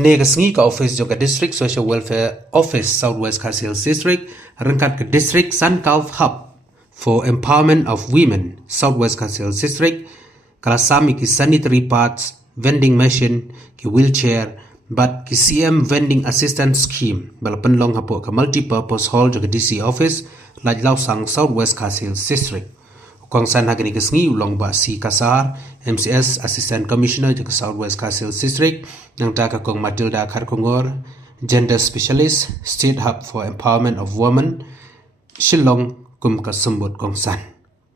Kene kesengi ke office juga district social welfare office Southwest Kharsail district rengkat ke district Sunkalf hub for empowerment of women Southwest Kharsail district kalasami ki sanitary parts vending machine ki wheelchair but ki CM vending assistance scheme balapan long hapo ke multi-purpose hall juga DC office lajlau sang Southwest Kharsail district Kongsan hagani kesengi ulong ba si Kasar MCS Assistant Commissioner juga Southwest Kharsail District yang tak kong Matilda Kharkongor Gender Specialist State Hub for Empowerment of Women Shillong kum kasembut kongsan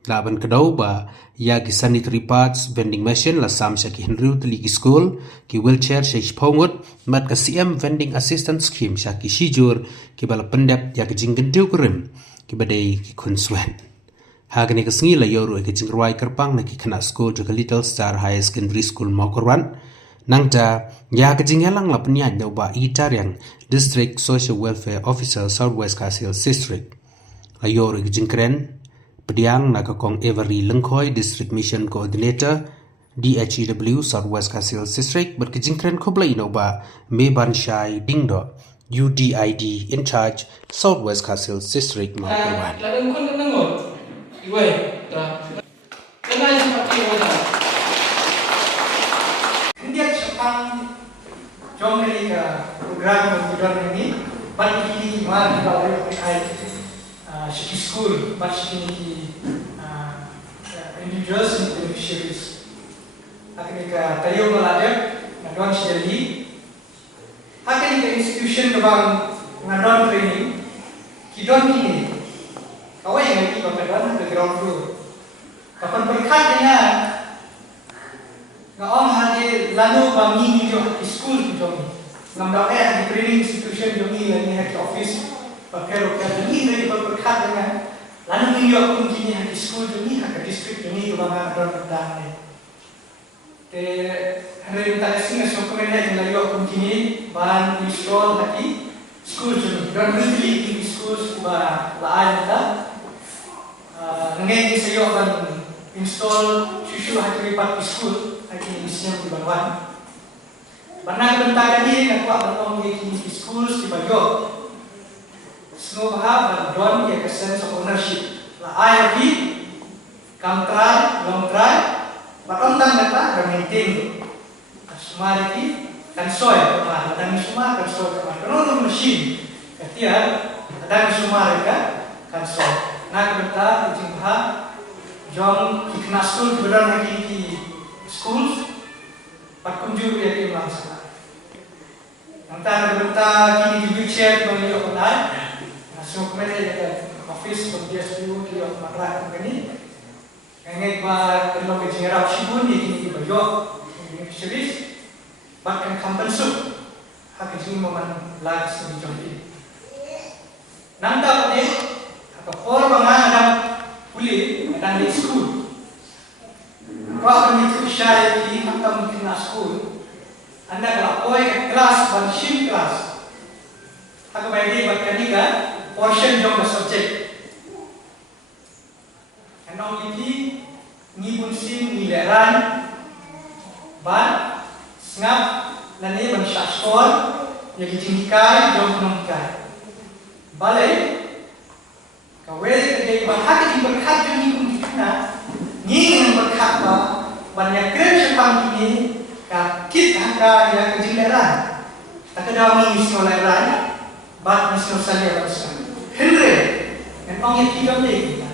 laban kedau ba ya ki sanitary parts vending machine la sam sya ki Henry Tuli school ki wheelchair sya pongut mat ka CM vending assistance scheme sya ki shijur ki bala pendep ya ki jinggentiu kurim ki badai ki kunswen Hagani kesengi la yoru ke jingruai kerpang naki kena school juga Little Star High Secondary School Mokorwan nangta ya ke jingelang la penyan ba itar yang District Social Welfare Officer Southwest Kharsail District la yoru ke jingkren pediang naga kong Avery Lengkoi District Mission Coordinator DHEW Southwest Kharsail District berkejingkren kobla ba Meban Shai Dingdo UDID in charge Southwest Kharsail District Mokorwan Iwe, dah. Kenal seperti mana? Kemudian sekarang jom mereka program kemudian ini bagi ini mari kita lihat city school, bagi ini individuals and beneficiaries. Akhirnya tayo melalui ngadon sekali. Akhirnya institution kebang ngadon training, kidon ini. Kau yang lagi berperan ke ground floor. Kapan berkat dengan ngom hadir lalu bangi di school jomi. Ngamdau di training institution jomi lagi di office. Pakai roket jomi lagi berkat dengan lalu minggu pun kini di school jomi ke district jomi tu bangga berperan ni. Te hari kita sini sekolah ni lagi pun kini bahan install lagi school jomi. Dan mesti di school bah lain kita. Nengai saya akan install susu hari lipat di school hari ini siang di Banwan. Banyak bentar ini aku akan di school di Bajo. Semua bahag dan don ya sense of ownership. Lah IRP, kamtrai, longtrai, batong data dan maintain. Semua ini kan soy kemana dan semua kan soy kemana. Kalau mesin, ketiak dan semua mereka kan soy. Nak berita jumpa jom kita school berada di school pakunjur ya di masa. Nanti berita kini di wheelchair bagi orang masuk mereka di office kemudian dulu di orang ini. Enggak bah kalau kejarah sibuk di baju ini serius bahkan kampensuk hak itu momen lagi sebelum ini. Nanti apa dia? Kalau orang ada kulit dan di school, kalau itu syariat di atau mungkin school, anda kalau ke kelas banship kelas, aku bagi buat ketiga portion jom subjek. Enam ini ngibun sim nileran, ban, ngap, dan ini banship skor, yang ditingkai jom nongkai, balai. Kawal kerja berhak di berkat yang pun kita, yang berkat banyak kerja pang ini, kita ada yang kejelaran, tak ada orang misalnya, bat misalnya besar. Henry, orang yang tiga lagi,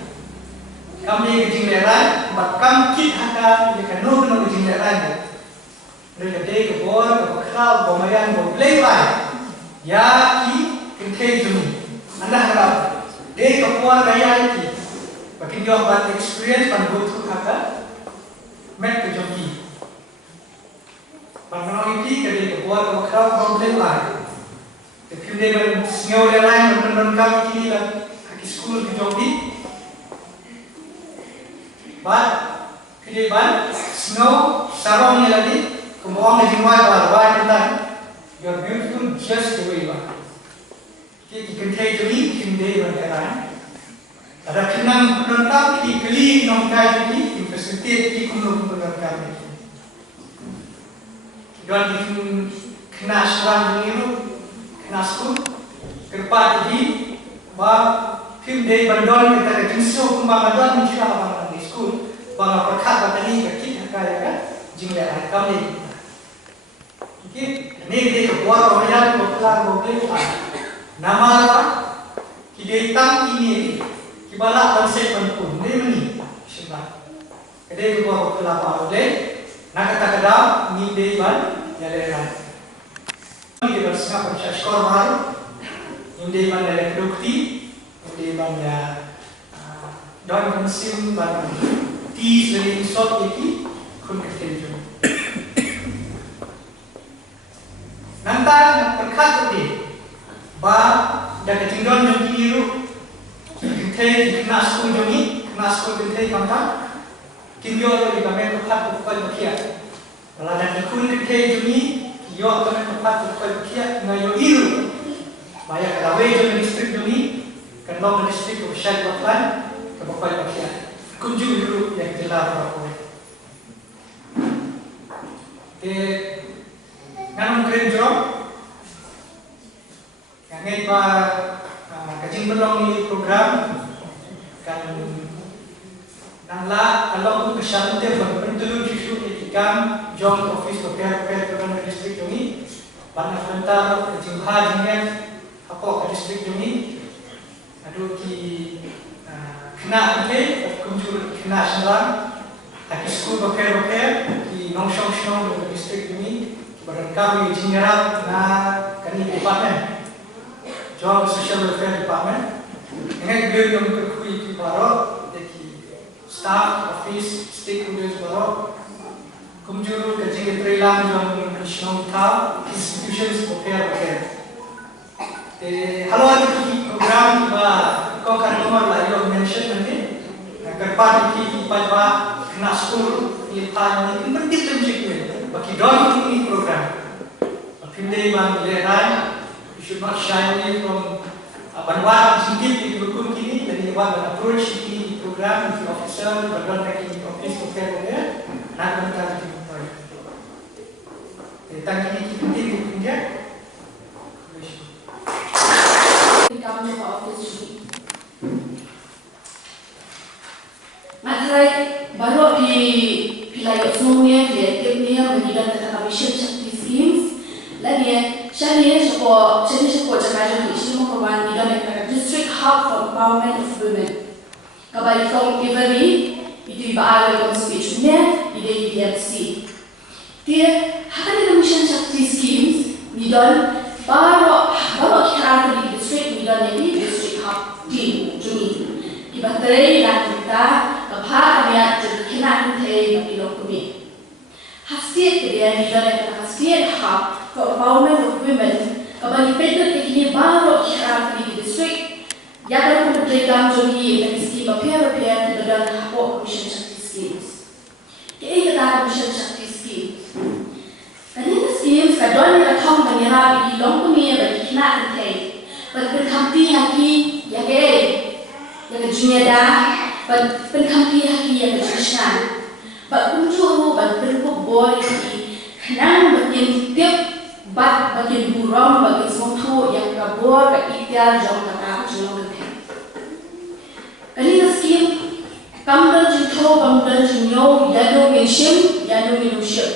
kami kejelaran, bat kami kita ada yang kanu kejelaran. Mereka dek kebor, keberal, pemayan, pembelai, ya ki kerja ini, anda harap. Dia keluar gaya itu, bagi dia buat experience pan butuh kata, mek kejoki. Pan itu jadi keluar keluar problem lain. Tapi dia bersengaja lain menentukan kini lah kaki school kejoki. But kini ban snow sarongnya lagi, kemudian lagi why tentang you're beautiful just the way you are. Kita kenai jeli kini berjalan. Ada kenang penonton di keli nongkai jeli investasi di kumul penonton. Dan kena serang niru kena skul kerpa di ba film day bandol kita ke jinso kumba bandol ni sila bang di skul bang perkat batani ke kit kaya ka jingla ai kam ni kit ni de ke buat orang ko klar ko ke nama apa kide tang ini kibala konsep pun ni meni sila kede ko buat kelapa ole nak kata kada ni de ban jalan ini bersama proses korban ini mana produkti ini mana don konsim ban tis dari sot ini kun ketenju nanti perkat ini ba jaga tinggal yang kiri kita nas pun joni nas pun kita kanta tinggal di kamera perkat bukan bakia kalau ada kun kita joni yo kami tempat untuk kia ngayo iru banyak kalawe jo distrik joni kan long distrik ko syad bakan ke bapak kia kunju iru yang jelas bapak ke nganong keren jo ngai pa kajing belong ni program kan nangla along ke syante berbentuk isu etikam joint office prepare program district ini banyak bentar jumlah dengan apa district ini aduh ki kena ke kunjur kena selang tapi school prepare ki nongshong district ini barangkali jingerat na kani department job social welfare department dengan dia yang berkui ki baro deki staff office stakeholders baro kumjuru kajing trilang yang national tal institutions prepare halo ini program ba kau kan nomor lah yang mention nanti kerpa di pada kena school di tahun ini penting penting bagi dong ini program pilih bang lerai you should not shy away from bantuan sedikit di hukum kini jadi buat approach ini program di officer badan kaki office prepare nak bentar tentang ini penting dia. Kamu ke office ini. Matrai baru di wilayah semuanya dia timnya menjadi commission Shakti schemes. Lagi saya sekolah jaga di sini merupakan di dalam district hub for empowerment of women. Kabar itu every itu ibarat speechnya di DMC. Dia hanya commission Shakti schemes di dalam baru kita di district di dalam district hub team Juni. Ibaratnya dan kita kepala kami jadi kena kita di lokumi. Hasil dia di dalam hasil hub for empowerment of women. Kabar itu ini baru kita di district. Yang kita berikan Juni dan scheme prepare di dalam hub commission Shakti schemes. Kita commission Shakti schemes. Kadang schemes kadang kita tahu mengira di lokumi bagi kena kita. Berkampi haki ya ke. Yang dunia dah, berkampi haki yang berjaya. Berkunjung, berbentuk boy ini, kenang bagian tiap, bagian burung, bagian semua yang kabur, ikhtiar jom kata jom kata. Kali naskim, kamdan jintho, kamdan jinyo, yado menshim, yado menushim.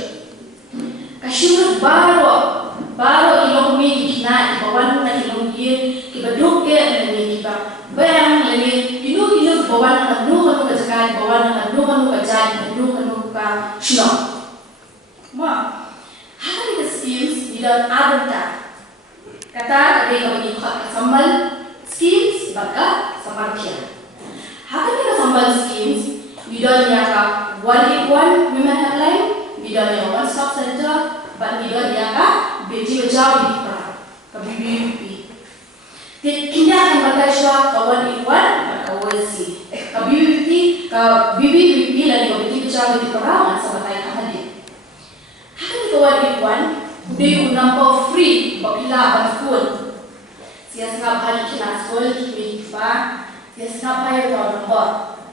Kasyur baru ilong mi kina, ibawan na ilong ye, ibaduk ke lagi iba. Bayang lagi, inu bawan na kanu kajakan, bawan na kanu kajakan, kanu ka shino. Ma, hari ini schemes di dalam ada kata ada yang menyebut sambal schemes baga samartia. Hari ini sambal schemes di dalam yang one women hotline, di dalam yang one stop center, dan di dalam yang beji bejau di perang, KBBP. Kini akan berkaitan kawan iwan dan kawan si. KBBP lagi beji bejau di perang sama saya hadir. Hari kawan iwan, dia nampak free bapila bantuan. Siapa nak balik kena sekolah kimi pa, siapa nak bayar nombor.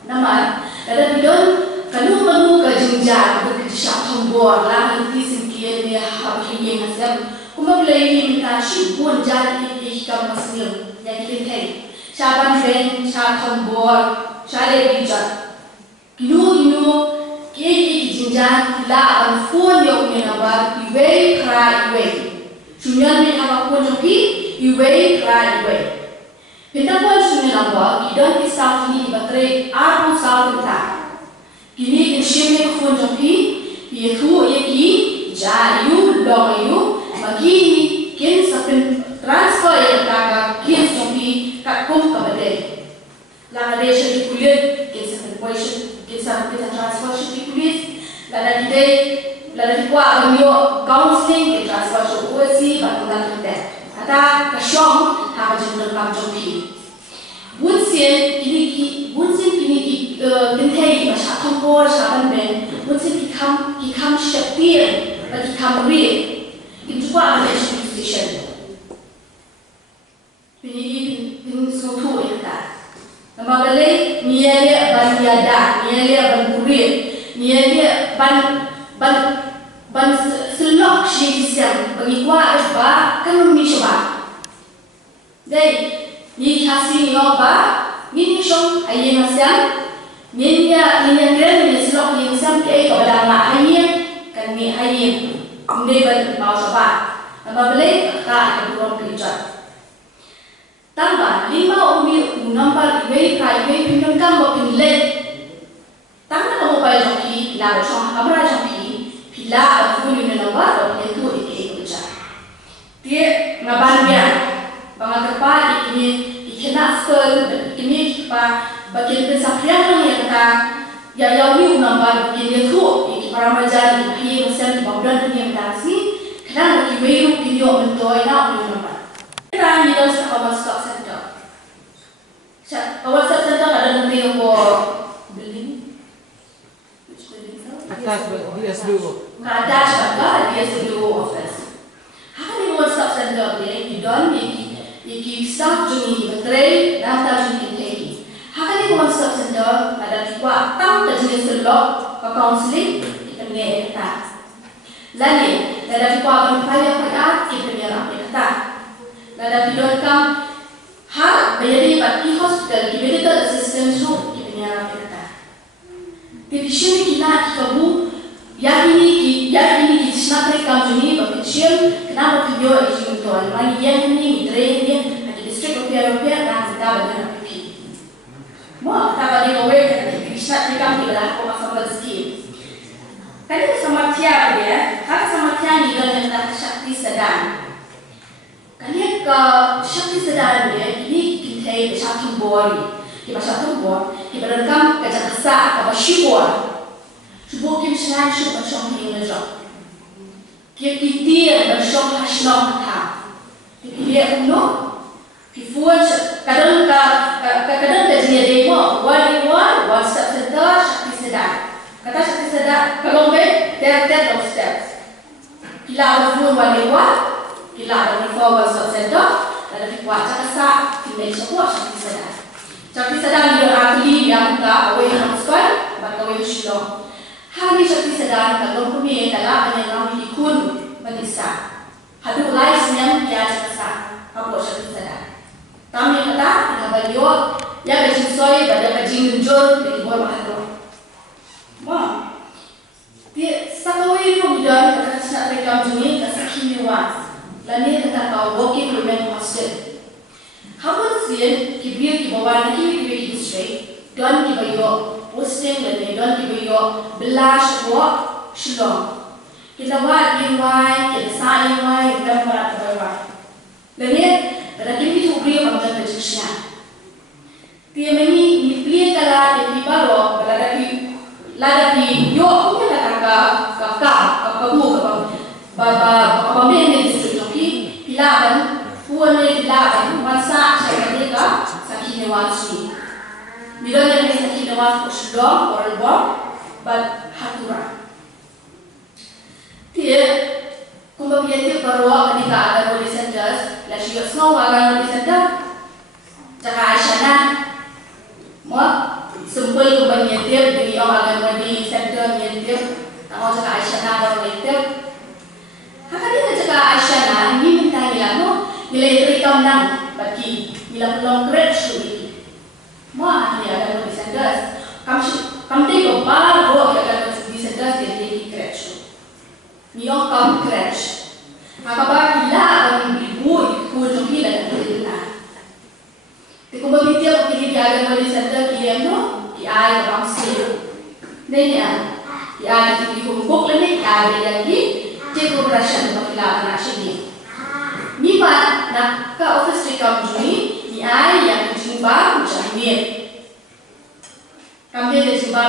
Nama, ada bidon kanu kajinjar berkejap tombor lah nanti singkian dia habis yang hasil. lagi minta si buan jadi di kamar sendiri yang kita Shaban Ben, Shakambor, Shade Bijat. Ginu, Kiki Jinjan, La and Phone Yok Yanabar, you way cry away. Sunyan may have a point of heat, you way cry away. Pinapon Sunyanaba, you don't get something but trade Arm South attack. Gini can shimmy phone of heat, be a two yaki, Ja you, Long you, Magini, Kin Sapin, transfer Yakaga, Kin Sopi. Kum kabade. Lada dia jadi kulit, kisah conversion, kisah transfer jadi kulit. Lada kita, lada kita ambil counseling, transfer jadi OSC, bantuan kita. Kata kasyom, harga jumlah kamjoki. Bunsin kini kintai masyarakat tempur, sahabat ben. Bunsin kikam syakir, kikam real. Itu juga ada institution. Pini suatu kita. Nama balik niaga ban tiada, niaga ban kurir, niaga ban selok sistem bagi kuat apa kan mencoba. Jadi ni hasil ni apa? Ni macam ayat macam ni keren ni selok ni macam kayak kepada anak ayat kan ni ayat ni ban mau coba. Nama balik tak ada orang kerja. Tambah 5 umur nombor ibai pinjam kam bopin let. Tambah kamu bayar joki, la bersama kamera joki, pila aku ni nombor bopin tu ikut kerja. Dia ngaban dia, bangga kepa ini nak sekolah ini bagian pesakian yang kata ya ni nombor bopin dia tu ikut para majar ini macam badan dunia mendasi, kerana ibai pinjam mentoi nak nombor. Kita ni dah sekolah stop center. Sekolah stop center ada nanti yang building. Which building? Atas DSW. Atas apa? DSW office. Hak ni sekolah stop center ni don ni staff juni betul, daftar juni tinggi. Hak ni sekolah stop center ada juga tam terjenis selok counseling kita ni kita. Lalu ada juga berupaya kita ni kita. Lada bidon kam har bayari bagi hospital di medical assistance room di penyara kita. Division kita kabu yang ini kisah mereka juni berpikir kenapa video ini tuan lagi yang ini mitra ini di district Rupiah dan kita benar pergi. Mau kita bagi awal kita kisah mereka di dalam pemasaran rezeki. Kali sama tiada dia, kali sama tiada ni dalam tentang Shakti Sedan. Kali ke Shakti Sedan dia ini kita bersatu bori, kita bersatu bor, kita berekam kerja besar, kita bersyukur. Syukur kita selain syukur bersama dengan Tuhan. Kita tidak bersama hasilnya kita. Kita lihat uno, kita buat kadang kerja demo, one step center Shakti Sedan. Kata Shakti Sedan, kalau dia long steps. Kita buat kita ada forward stop center, ada buat cakap kita support Shakti Sedan. Shakti Sedan dia ahli yang tak awal yang sekolah, bahkan awal Shillong. Hari Shakti Sedan kalau kami adalah yang kami ikut menisa. Hadu live yang dia cakap apa Shakti Sedan. Kami kata kita beliau ya kecil soy pada kecil jujur di bawah mahal. Wah, dia sakawai itu bidan kata nak rekam juni kasih kimiwas. Lain tentang kau working women hostel. Hamun sih kibir kibawan kibir district don kibayo hosting dan don kibayo belash work Shillong. Kita buat inway, kita sign inway, kita buat apa? Lain ada kibir tu beri apa macam macamnya. Tiada ni pilih kalau di baru lada di yo punya kakak bu bapa ni Pilaban, puan pilaban, masa saya mereka sakit newasi. Bila mereka sakit newasi Shillong, Orlbong, but Hatura. Dia, kumpulan baru ketika ada body centers, lagi semua ada body center. Jika Aisyana, mau sempul kumpulan dia bagi orang ada body center dia, tahu jika Aisyana ada body center. Hak dia jika Aisyana ini niya no nilai terikam nang bagi bila belum grade suri mo niya akan bisa gas kam te ko ba ro ya akan bisa gas dia grade su niyo kam grade akaba bila ang ibu jong bila na te ko ba bitia ko kini dia akan bisa gas dia no ki ai kam se Nenya, ya di hukum ini ada lagi cooperation apabila anak sini. Ni nak ke office rekam ini, ni yang jumpa macam ni. Kami ada jumpa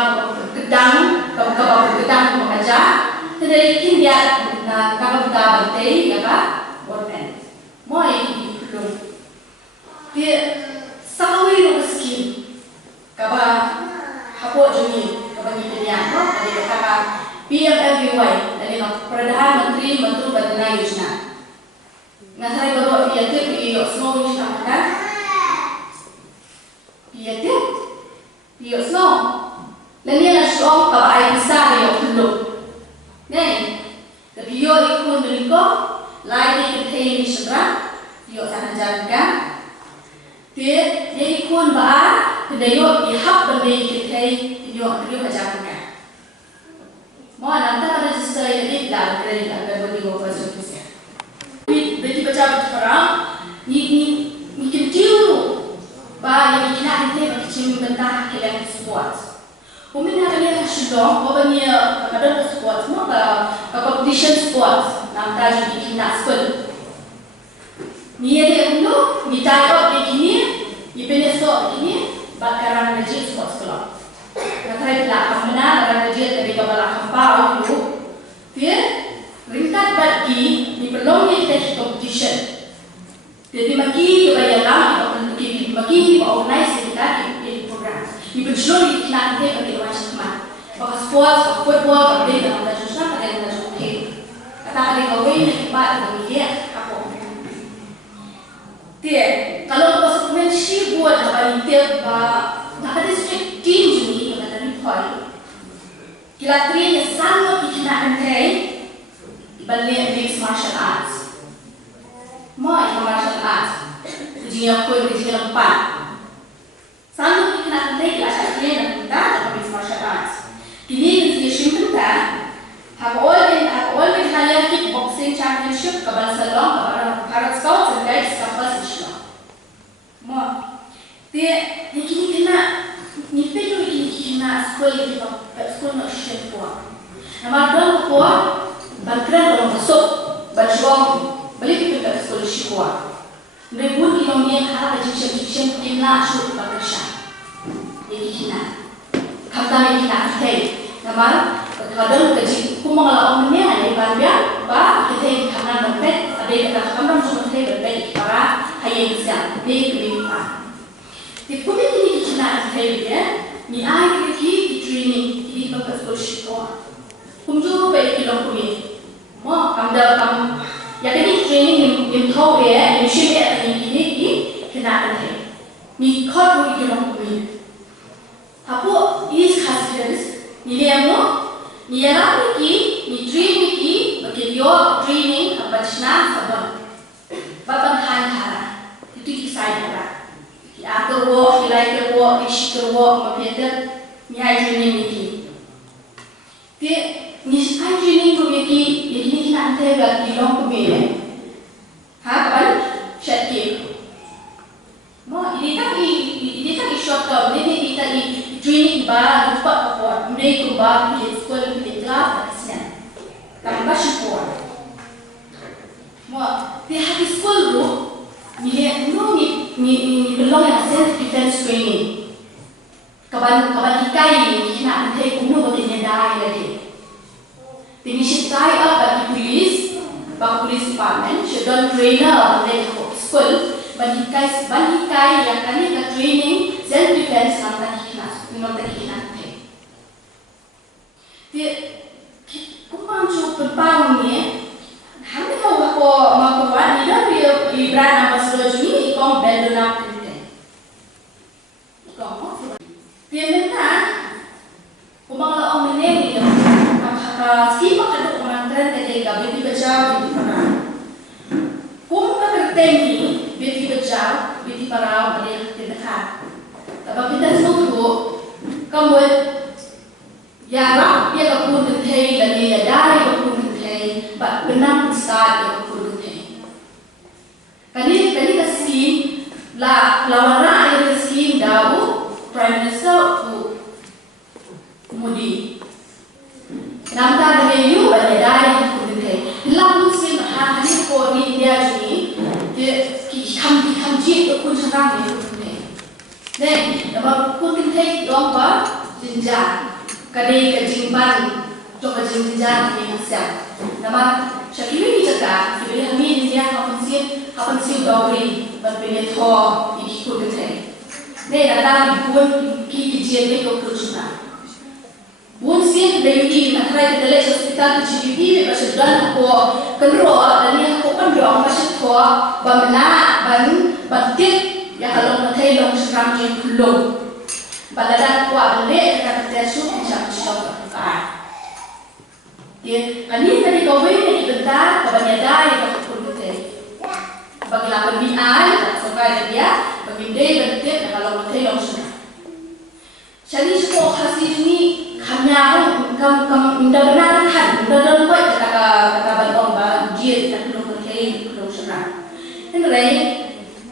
gedang mengajar. Tetapi ini dia nak kalau kita bertemu apa, boardman. Mau ini belum. Dia selalu ruskin. Kaba hapot juni. Bagi dunia, dari kata PMFBY, dari Perdana Menteri Menteri Badan Yojana. Ngasai baru piatif di Oslo Yojana kan? Piatif di Oslo. Lalu yang Oslo kalau ayah besar di Oslo. Nih, tapi yo ikut mereka, lain ikut hei Yojana, yo sana jalan kan? Dia ikut bah, kedai yo ihap berdei ikut hei. Dia macam mana? Mau nanti ada register ini dalam kredit agar bagi bawa servisnya. Bagi baca perang, ni kecil, bah yang kita ini macam bentah kelang sport. Kami nak lihat sudah, bawa ni ada sport, maka competition sport, nanti jadi kita school. Ni ada dulu, ni type begini, ni penesok begini, bakaran majlis sport sekolah. Katanya belakang mana orang kerja dari belakang pau itu, dia ringkat bagi di belum kita competition. Jadi bagi bayar lama, bagi organize kita di program. Di penjualan kita nanti bagi macam mana? Pakai sport, football, bagi dalam dah susah, pada dalam dah susah. Kata kali kau ini hebat, bagi dia apa? Dia kalau pas mensi buat apa dia nak ada strict team ni. Kila yang sangat dikenal dengan balik mixed martial arts. Mau martial arts, ujian ujian 4. Sangat dikenal dengan kelas akhir dan kita dalam mixed martial arts. Kini ujian kita, awal kalian kickboxing championship kabel salong Bharat Scouts and Guides campus Islam. Mau dia yang kini kena ni perlu ini sekolah nak share kuat. Nama dong kuat, background orang masuk, berjuang, balik kita sekolah kuat. Mereka kita ni hal aja kita shoot bagasha. Jadi kita, kata ni kita kita. Nama kadang kaji, kumangalau orang ni ada barbia, kita kanan berpet, ada kita kanan semua kita berpet para hayat siapa, dia kita. Di kumi ini kita kita ni ai di training di bagus sekolah. Kumjuru baik kita kumi. Mau kam ya ini training yang tahu yang syiar ini kena ada. Ni kau kita kumi. Apa is khasiat? Ni lemo, ni apa ni training bagi dia training bacana sabun. Bapak hantar itu saya after work, like work, after work, macam ni training ni. Dia ni training tu ni kita nanti bagi long kumi. Kapan? Syakir. Mau ini tak short term. Ini kita training bar lupa apa. Mereka bar di sekolah di kelas tak tambah syukur. Mau di hati sekolah tu. Ni belum yang self defense training. Kapan ikai ni nak nanti kuno bagi nyadai lagi. Ini sitai bagi police department, sedang trainer dari school bagi ikai yang kami ke training self defense nanti nanti. Dia kumpulan cukup berpang ni. Kami tahu apa buat ni dah brand ambassador ni ikon band nak kita. Ikon. Dia minta kumanglah orang ni apa siapa ada orang trend ketika beli baca beli mana. Kum tindakan. Tapi kita semua kamu ya rak dia kapun kentai dan dia dari kapun kentai, benar besar dia kapun kentai. Kali keskin lawan yang keskin dawu Prime Minister Modi. Nampak dengan you pada dari kapun kentai. Lalu sih hari ko ni dia ni dia kam jit kapun serang dia kapun kentai. Then, dapat kapun kentai dong ba jenjang. Kadai kejimpan, jok kejimpan ni nasihat. Nama syakiri ni cakap, kibeli kami dia kapan sih dawri berpindah thor ikut kentai. Ni datang pun kijian ni kau kerja. Pun sih dari antara kedai hospital KGB ni pasal dan aku kenro dan ni aku kan doang pasal thor bamna batik ya kalau kentai long seram je belum. Baladan kuat boleh kata tersuk macam syok tak. Dia kini tadi kau ini dibentar kebanyakan dari kapur kita. Bagi lapan biar sampai dia bagi dia bentuk kalau kita langsung. Jadi semua hasil ini hanya kam benar kan benar buat kata bandong dia tak perlu berkait langsung. Ini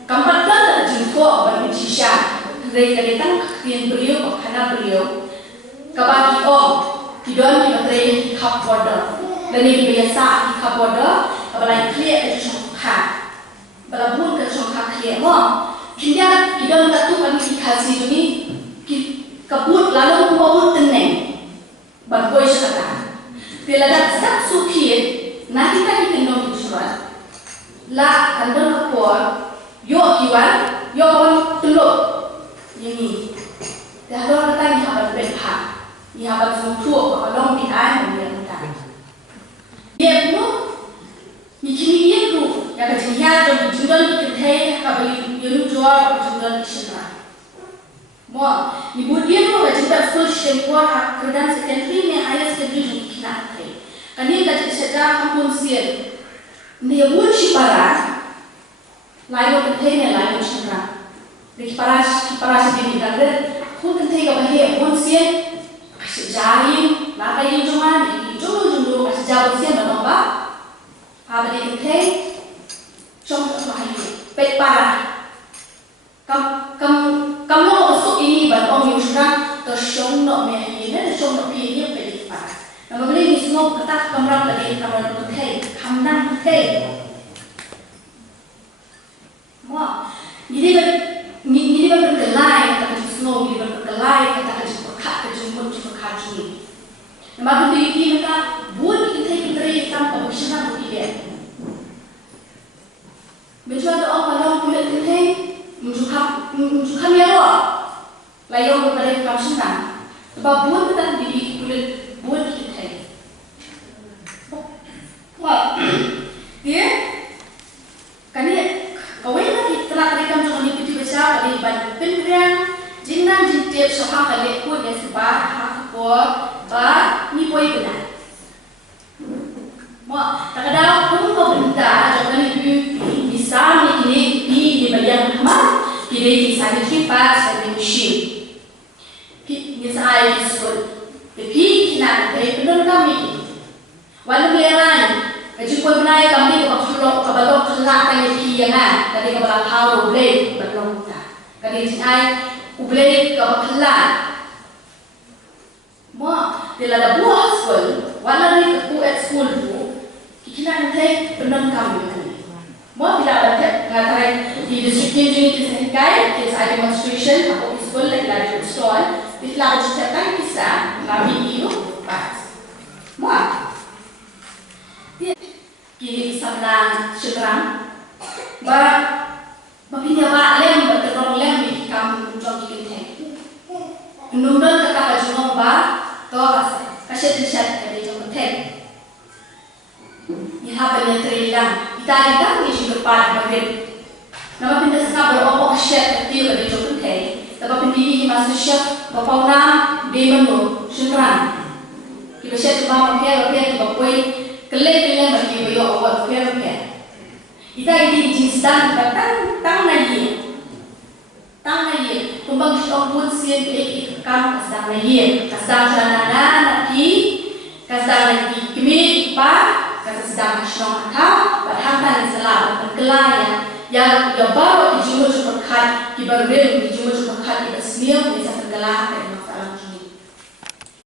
kampat tak jumpa bagi sisa. Dari kadang kian beliau, karena beliau kabaki tidak dibateri hap border, dan ini biasa hap border, apalagi clear itu songkak, balapun ke songkak clear, hingga tidak satu kami dikasih ini kabut lalu kabut tenang, berboy sekata, bila dah tak sukir, nanti kita dikenal surat, la kandung kapur, yo kiwan, yo kawan teluk. Ini, dah orang kata ni habat berhak, ni habat semua kalau long bian dia kata. Dia pun, ni kini dia tu, yang kerja tu jual di kedai, kalau dia jual jual di sana. Mau, ibu dia tu kerja full shempuan, kerja secondary ni higher secondary ni kena kerja. Kini kerja sejak kampung sian, ni pun siapa? Lain kedai ni lain sana. Kiparas ini berada, pun kentai kau bahaya, pun sian, kasih jahim, lakai yang cuma, jumlah kasih jauh sian berapa? Apa dia kentai? Contoh bahaya, pet parah. Kamu masuk ini barang yang sudah tersyong ini, tersyong ini pet parah. Nama beli ni semua kata kamera lagi kamera kentai, kamera kentai. Wah, Ini berkelai kata snow, ini berkelai kata kejumpa kaji. Nama tu ini mereka buat kita tanpa berkesan dia. Mencuba doa kalau kulit kita mencuba ya layang kepada kamu senang. Sebab buat kita di kulit buat kita. Wah, dia kan dia kau ini telah berikan contoh ini besar dari penerian jinan jintir sohang kali pun yang sebab hak kuat ni boleh benar. Mak tak ada pun kau benda jangan itu bisa ni di bagian mana kiri di sana kipas dan mesin. Misalnya disebut tapi nak dari penurut kami walau belaran Kejumpa benar kami kepada kebalok kelak kami kiangan dari kebalak hau boleh berlong tak. Kali jinai boleh kebalak kelak. Mak bila ada buah sekolah, walau ni kebuat sekolah tu, kita nanti benar kami ni. Mak bila ada ngatai di district ini kita sekai, kita ada demonstration, aku di sekolah lagi ada stall, bila ada cerita kisah kami itu pas. Mak kini sabda syukurang bapaknya pak lem berterong lem di kampung jogi kita nundon kata kajunong ba to kasih tisat dari jogi kita ni apa yang terilang kita ada ni syukur pak bagai nama pindah sana beropo kasih kecil dari jogi kita tapi pendiri masih syuk bapaknya demonu syukurang kita syuk cuma mampir di bapoi kelihatan bagi beliau awal firman. Kita ini jenis dan tang lagi. tang na ye kumbang sitong pun sien kam kasdang na ye kasdang janana naki kasdang naki kimi pa kasdang sitong akha berhatan salah berkelaya yang baru dijumpa berkat kibaril dijumpa berkat di asliam bisa tergelar